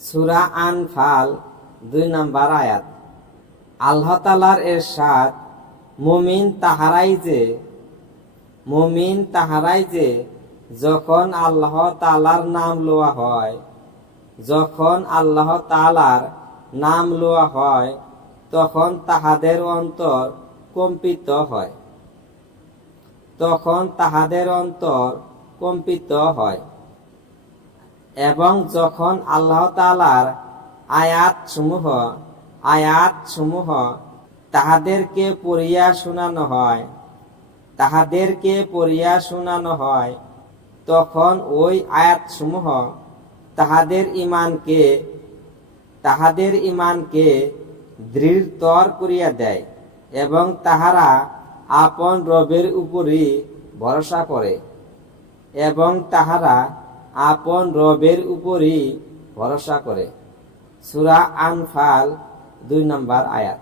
সূরা আনফাল 2 নম্বর আয়াত। আল্লাহ তাআলার ইরশাদ, মুমিন তাহারাই যে যখন আল্লাহ তাআলার নাম লওয়া হয়, যখন আল্লাহ তাআলার নাম লওয়া হয় তখন তাহাদের অন্তর কম্পিত হয়, এবং যখন আল্লাহ তাআলার আয়াতসমূহ তাহাদেরকে পড়িয়া শোনানো হয়, তখন ওই আয়াতসমূহ তাহাদের ইমানকে দৃঢ়তর করিয়া দেয় এবং তাহারা আপন রবের উপরই ভরসা করে। সূরা আনফাল 2 নম্বর আয়াত।